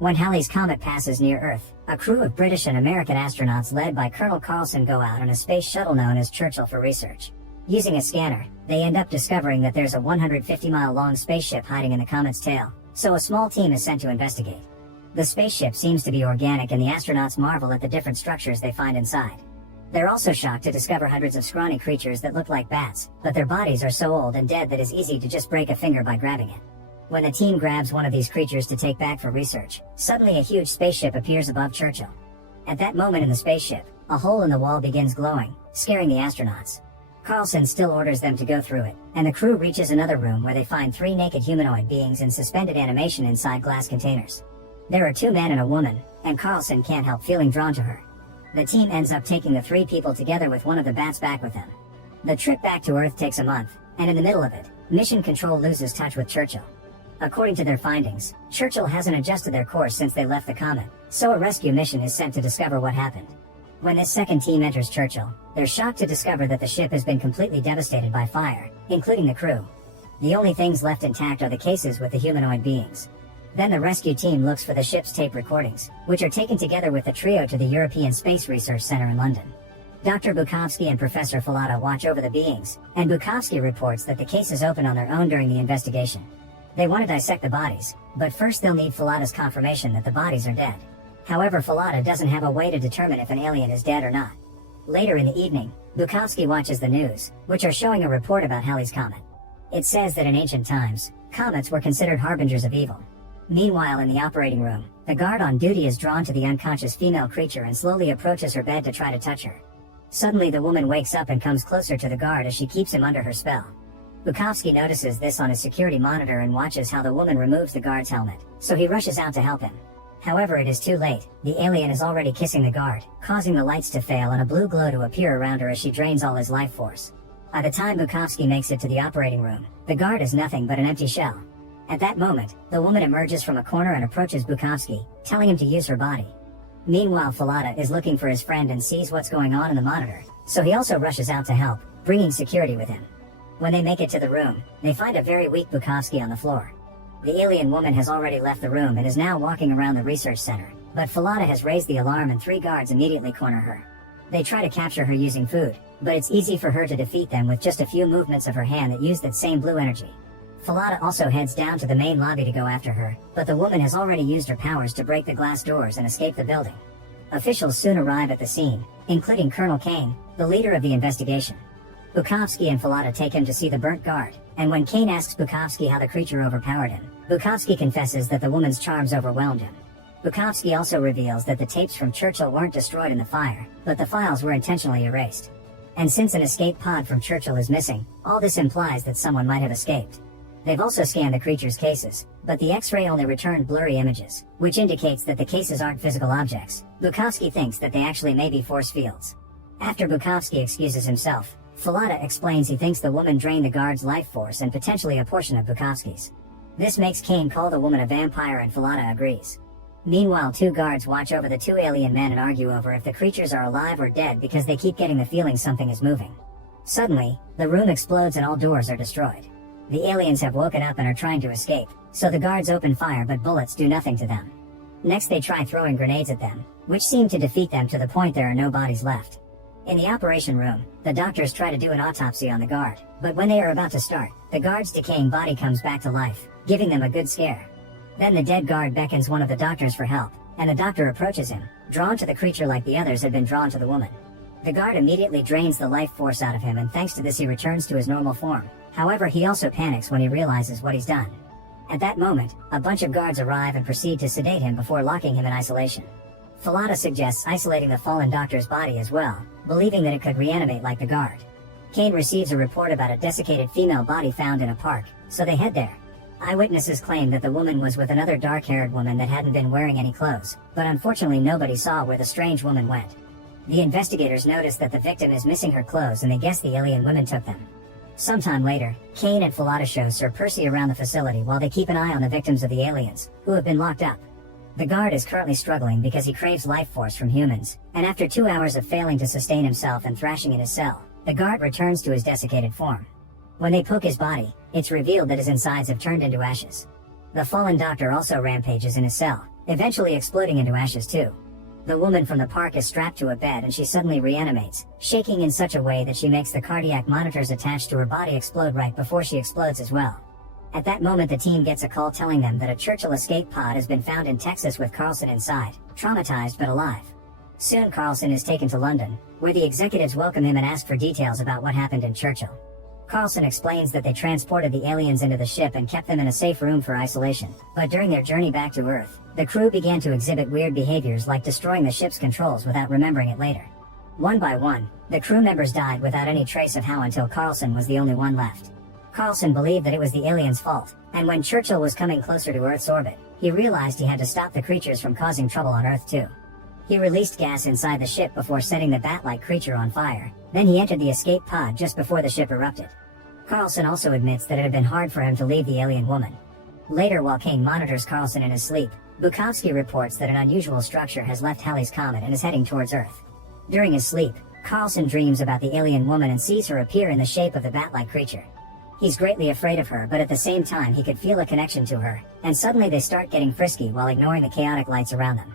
When Halley's Comet passes near Earth, a crew of British and American astronauts led by Colonel Carlson go out on a space shuttle known as Churchill for research. Using a scanner, they end up discovering that there's a 150-mile-long spaceship hiding in the comet's tail, so a small team is sent to investigate. The spaceship seems to be organic and the astronauts marvel at the different structures they find inside. They're also shocked to discover hundreds of scrawny creatures that look like bats, but their bodies are so old and dead that it's easy to just break a finger by grabbing it. When the team grabs one of these creatures to take back for research, suddenly a huge spaceship appears above Churchill. At that moment in the spaceship, a hole in the wall begins glowing, scaring the astronauts. Carlson still orders them to go through it, and the crew reaches another room where they find 3 naked humanoid beings in suspended animation inside glass containers. There are 2 men and a woman, and Carlson can't help feeling drawn to her. The team ends up taking the 3 people together with one of the bats back with them. The trip back to Earth takes a month, and in the middle of it, Mission Control loses touch with Churchill. According to their findings, Churchill hasn't adjusted their course since they left the comet, so a rescue mission is sent to discover what happened. When this second team enters Churchill, they're shocked to discover that the ship has been completely devastated by fire, including the crew. The only things left intact are the cases with the humanoid beings. Then the rescue team looks for the ship's tape recordings, which are taken together with the trio to the European Space Research Center in London. Dr. Bukovsky and Professor Falata watch over the beings, and Bukovsky reports that the case is open on their own during the investigation. They want to dissect the bodies, but first they'll need Falata's confirmation that the bodies are dead. However, Falata doesn't have a way to determine if an alien is dead or not. Later in the evening, Bukovsky watches the news, which are showing a report about Halley's Comet. It says that in ancient times, comets were considered harbingers of evil. Meanwhile, in the operating room, the guard on duty is drawn to the unconscious female creature and slowly approaches her bed to try to touch her. Suddenly the woman wakes up and comes closer to the guard as she keeps him under her spell. Bukovsky notices this on his security monitor and watches how the woman removes the guard's helmet, so he rushes out to help him. However, it is too late. The alien is already kissing the guard, causing the lights to fail and a blue glow to appear around her as she drains all his life force. By the time Bukovsky makes it to the operating room, the guard is nothing but an empty shell. At that moment, the woman emerges from a corner and approaches Bukovsky, telling him to use her body. Meanwhile, Falata is looking for his friend and sees what's going on in the monitor, so he also rushes out to help, bringing security with him. When they make it to the room, they find a very weak Bukovsky on the floor. The alien woman has already left the room and is now walking around the research center, but Falata has raised the alarm and 3 guards immediately corner her. They try to capture her using food, but it's easy for her to defeat them with just a few movements of her hand that use that same blue energy. Falata also heads down to the main lobby to go after her, but the woman has already used her powers to break the glass doors and escape the building. Officials soon arrive at the scene, including Colonel Kane, the leader of the investigation. Bukovsky and Falata take him to see the burnt guard, and when Kane asks Bukovsky how the creature overpowered him, Bukovsky confesses that the woman's charms overwhelmed him. Bukovsky also reveals that the tapes from Churchill weren't destroyed in the fire, but the files were intentionally erased. And since an escape pod from Churchill is missing, all this implies that someone might have escaped. They've also scanned the creature's cases, but the X-ray only returned blurry images, which indicates that the cases aren't physical objects. Bukovsky thinks that they actually may be force fields. After Bukovsky excuses himself, Falata explains he thinks the woman drained the guard's life force and potentially a portion of Bukovsky's. This makes Kane call the woman a vampire and Falata agrees. Meanwhile, 2 guards watch over the 2 alien men and argue over if the creatures are alive or dead because they keep getting the feeling something is moving. Suddenly, the room explodes and all doors are destroyed. The aliens have woken up and are trying to escape, so the guards open fire but bullets do nothing to them. Next they try throwing grenades at them, which seem to defeat them to the point there are no bodies left. In the operation room, the doctors try to do an autopsy on the guard, but when they are about to start, the guard's decaying body comes back to life, giving them a good scare. Then the dead guard beckons one of the doctors for help, and the doctor approaches him, drawn to the creature like the others had been drawn to the woman. The guard immediately drains the life force out of him and thanks to this he returns to his normal form. However, he also panics when he realizes what he's done. At that moment, a bunch of guards arrive and proceed to sedate him before locking him in isolation. Falata suggests isolating the fallen doctor's body as well, believing that it could reanimate like the guard. Kane receives a report about a desiccated female body found in a park, so they head there. Eyewitnesses claim that the woman was with another dark-haired woman that hadn't been wearing any clothes, but unfortunately nobody saw where the strange woman went. The investigators notice that the victim is missing her clothes and they guess the alien women took them. Sometime later, Kane and Falata show Sir Percy around the facility while they keep an eye on the victims of the aliens, who have been locked up. The guard is currently struggling because he craves life force from humans, and after 2 hours of failing to sustain himself and thrashing in his cell, the guard returns to his desiccated form. When they poke his body, it's revealed that his insides have turned into ashes. The fallen doctor also rampages in his cell, eventually exploding into ashes too. The woman from the park is strapped to a bed and she suddenly reanimates, shaking in such a way that she makes the cardiac monitors attached to her body explode right before she explodes as well. At that moment the team gets a call telling them that a Churchill escape pod has been found in Texas with Carlson inside, traumatized but alive. Soon Carlson is taken to London, where the executives welcome him and ask for details about what happened in Churchill. Carlson explains that they transported the aliens into the ship and kept them in a safe room for isolation, but during their journey back to Earth, the crew began to exhibit weird behaviors like destroying the ship's controls without remembering it later. One by one, the crew members died without any trace of how until Carlson was the only one left. Carlson believed that it was the aliens' fault, and when Churchill was coming closer to Earth's orbit, he realized he had to stop the creatures from causing trouble on Earth too. He released gas inside the ship before setting the bat-like creature on fire, then he entered the escape pod just before the ship erupted. Carlson also admits that it had been hard for him to leave the alien woman. Later, while Kane monitors Carlson in his sleep, Bukowski reports that an unusual structure has left Halley's Comet and is heading towards Earth. During his sleep, Carlson dreams about the alien woman and sees her appear in the shape of the bat-like creature. He's greatly afraid of her, but at the same time he could feel a connection to her, and suddenly they start getting frisky while ignoring the chaotic lights around them.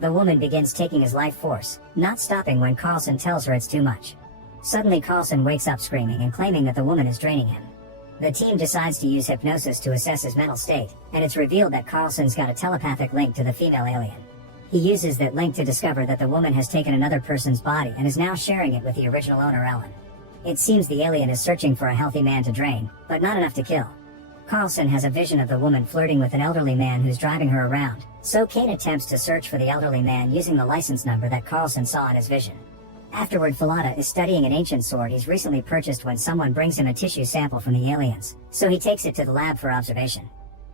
The woman begins taking his life force, not stopping when Carlson tells her it's too much. Suddenly Carlson wakes up screaming and claiming that the woman is draining him. The team decides to use hypnosis to assess his mental state, and it's revealed that Carlson's got a telepathic link to the female alien. He uses that link to discover that the woman has taken another person's body and is now sharing it with the original owner, Ellen. It seems the alien is searching for a healthy man to drain, but not enough to kill. Carlson has a vision of the woman flirting with an elderly man who's driving her around, so Kane attempts to search for the elderly man using the license number that Carlson saw in his vision. Afterward, Falada is studying an ancient sword he's recently purchased when someone brings him a tissue sample from the aliens, so he takes it to the lab for observation.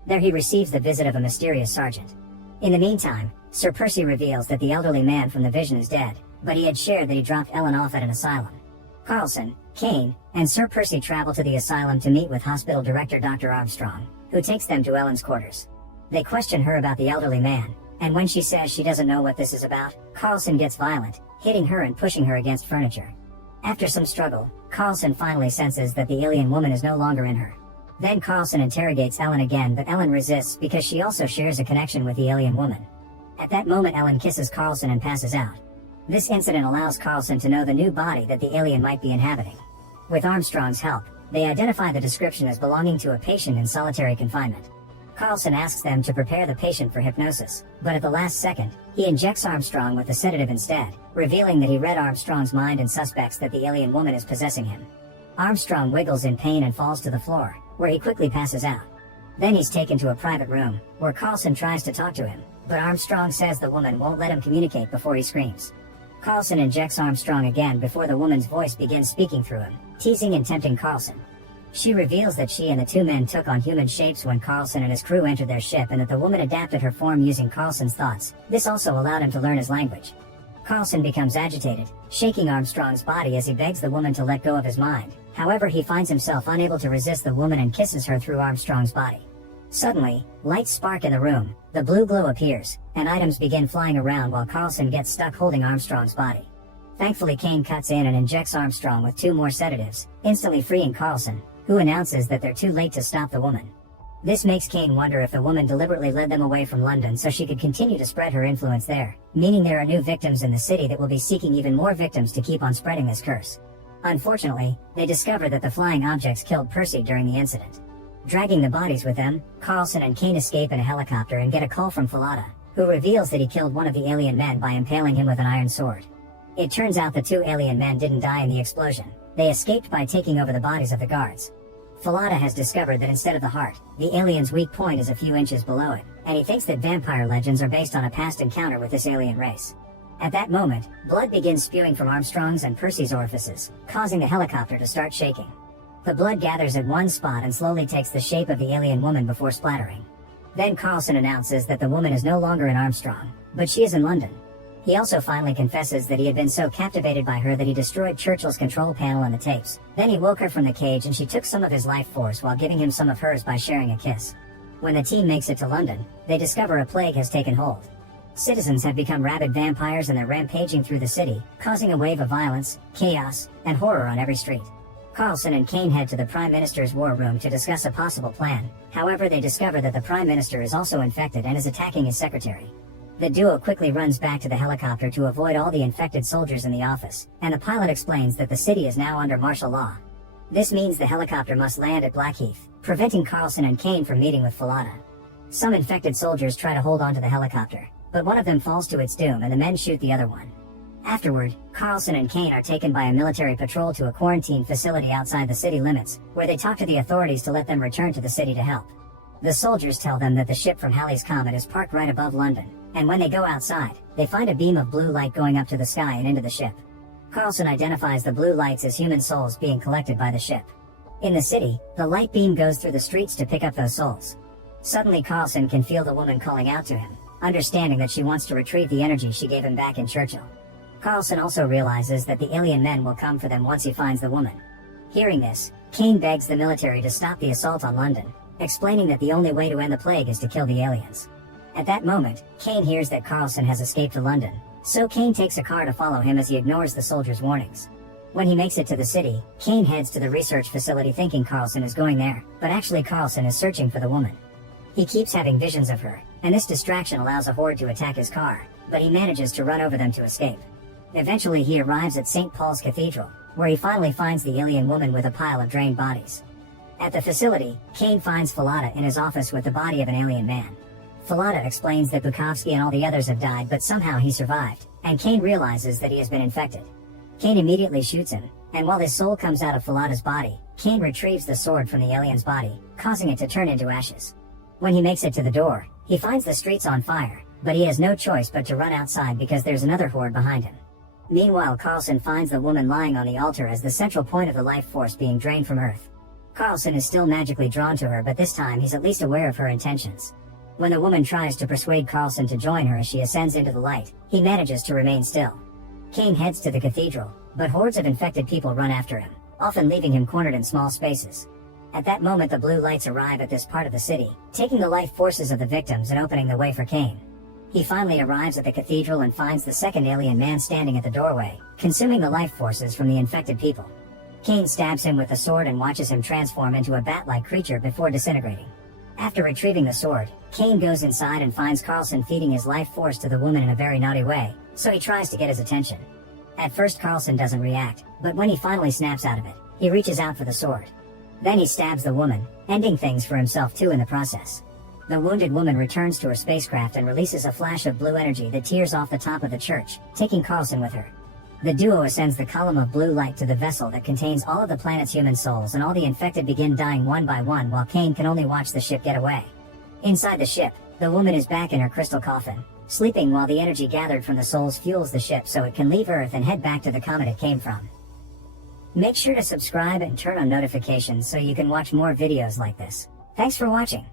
There he receives the visit of a mysterious sergeant. In the meantime, Sir Percy reveals that the elderly man from the vision is dead, but he had shared that he dropped Ellen off at an asylum. Carlson, Kane, and Sir Percy travel to the asylum to meet with hospital director Dr. Armstrong, who takes them to Ellen's quarters. They question her about the elderly man, and when she says she doesn't know what this is about, Carlson gets violent, hitting her and pushing her against furniture. After some struggle, Carlson finally senses that the alien woman is no longer in her. Then Carlson interrogates Ellen again, but Ellen resists because she also shares a connection with the alien woman. At that moment Ellen kisses Carlson and passes out. This incident allows Carlson to know the new body that the alien might be inhabiting. With Armstrong's help, they identify the description as belonging to a patient in solitary confinement. Carlson asks them to prepare the patient for hypnosis, but at the last second, he injects Armstrong with the sedative instead, revealing that he read Armstrong's mind and suspects that the alien woman is possessing him. Armstrong wiggles in pain and falls to the floor, where he quickly passes out. Then he's taken to a private room, where Carlson tries to talk to him, but Armstrong says the woman won't let him communicate before he screams. Carlson injects Armstrong again before the woman's voice begins speaking through him, teasing and tempting Carlson. She reveals that she and the two men took on human shapes when Carlson and his crew entered their ship and that the woman adapted her form using Carlson's thoughts. This also allowed him to learn his language. Carlson becomes agitated, shaking Armstrong's body as he begs the woman to let go of his mind. However, he finds himself unable to resist the woman and kisses her through Armstrong's body. Suddenly, lights spark in the room, the blue glow appears, and items begin flying around while Carlson gets stuck holding Armstrong's body. Thankfully, Kane cuts in and injects Armstrong with 2 more sedatives, instantly freeing Carlson, who announces that they're too late to stop the woman. This makes Kane wonder if the woman deliberately led them away from London so she could continue to spread her influence there, meaning there are new victims in the city that will be seeking even more victims to keep on spreading this curse. Unfortunately, they discover that the flying objects killed Percy during the incident. Dragging the bodies with them, Carlson and Kane escape in a helicopter and get a call from Falada, who reveals that he killed one of the alien men by impaling him with an iron sword. It turns out the 2 alien men didn't die in the explosion. They escaped by taking over the bodies of the guards. Falada has discovered that instead of the heart, the alien's weak point is a few inches below it, and he thinks that vampire legends are based on a past encounter with this alien race. At that moment, blood begins spewing from Armstrong's and Percy's orifices, causing the helicopter to start shaking. The blood gathers at one spot and slowly takes the shape of the alien woman before splattering. Then Carlson announces that the woman is no longer in Armstrong, but she is in London. He also finally confesses that he had been so captivated by her that he destroyed Churchill's control panel and the tapes. Then he woke her from the cage and she took some of his life force while giving him some of hers by sharing a kiss. When the team makes it to London, they discover a plague has taken hold. Citizens have become rabid vampires and they're rampaging through the city, causing a wave of violence, chaos, and horror on every street. Carlson and Kane head to the Prime Minister's war room to discuss a possible plan. However, they discover that the Prime Minister is also infected and is attacking his secretary. The duo quickly runs back to the helicopter to avoid all the infected soldiers in the office, and the pilot explains that the city is now under martial law. This means the helicopter must land at Blackheath, preventing Carlson and Kane from meeting with Falada. Some infected soldiers try to hold on to the helicopter, but one of them falls to its doom and the men shoot the other one. Afterward, Carlson and Kane are taken by a military patrol to a quarantine facility outside the city limits, where they talk to the authorities to let them return to the city to help. The soldiers tell them that the ship from Halley's Comet is parked right above London, and when they go outside, they find a beam of blue light going up to the sky and into the ship. Carlson identifies the blue lights as human souls being collected by the ship. In the city, the light beam goes through the streets to pick up those souls. Suddenly Carlson can feel the woman calling out to him, understanding that she wants to retrieve the energy she gave him back in Churchill. Carlson also realizes that the alien men will come for them once he finds the woman. Hearing this, Kane begs the military to stop the assault on London, explaining that the only way to end the plague is to kill the aliens. At that moment, Kane hears that Carlson has escaped to London, so Kane takes a car to follow him as he ignores the soldiers' warnings. When he makes it to the city, Kane heads to the research facility thinking Carlson is going there, but actually Carlson is searching for the woman. He keeps having visions of her, and this distraction allows a horde to attack his car, but he manages to run over them to escape. Eventually he arrives at St. Paul's Cathedral, where he finally finds the alien woman with a pile of drained bodies. At the facility, Kane finds Falada in his office with the body of an alien man. Falada explains that Bukowski and all the others have died, but somehow he survived, and Kane realizes that he has been infected. Kane immediately shoots him, and while his soul comes out of Falada's body, Kane retrieves the sword from the alien's body, causing it to turn into ashes. When he makes it to the door, he finds the streets on fire, but he has no choice but to run outside because there's another horde behind him. Meanwhile, Carlson finds the woman lying on the altar as the central point of the life force being drained from Earth. Carlson is still magically drawn to her, but this time he's at least aware of her intentions. When the woman tries to persuade Carlson to join her as she ascends into the light, he manages to remain still. Kane heads to the cathedral, but hordes of infected people run after him, often leaving him cornered in small spaces. At that moment the blue lights arrive at this part of the city, taking the life forces of the victims and opening the way for Kane. He finally arrives at the cathedral and finds the second alien man standing at the doorway, consuming the life forces from the infected people. Kane stabs him with a sword and watches him transform into a bat-like creature before disintegrating. After retrieving the sword, Kane goes inside and finds Carlson feeding his life force to the woman in a very naughty way, so he tries to get his attention. At first Carlson doesn't react, but when he finally snaps out of it, he reaches out for the sword. Then he stabs the woman, ending things for himself too in the process. The wounded woman returns to her spacecraft and releases a flash of blue energy that tears off the top of the church, taking Carlson with her. The duo ascends the column of blue light to the vessel that contains all of the planet's human souls, and all the infected begin dying one by one while Kane can only watch the ship get away. Inside the ship, the woman is back in her crystal coffin, sleeping while the energy gathered from the souls fuels the ship so it can leave Earth and head back to the comet it came from. Make sure to subscribe and turn on notifications so you can watch more videos like this. Thanks for watching.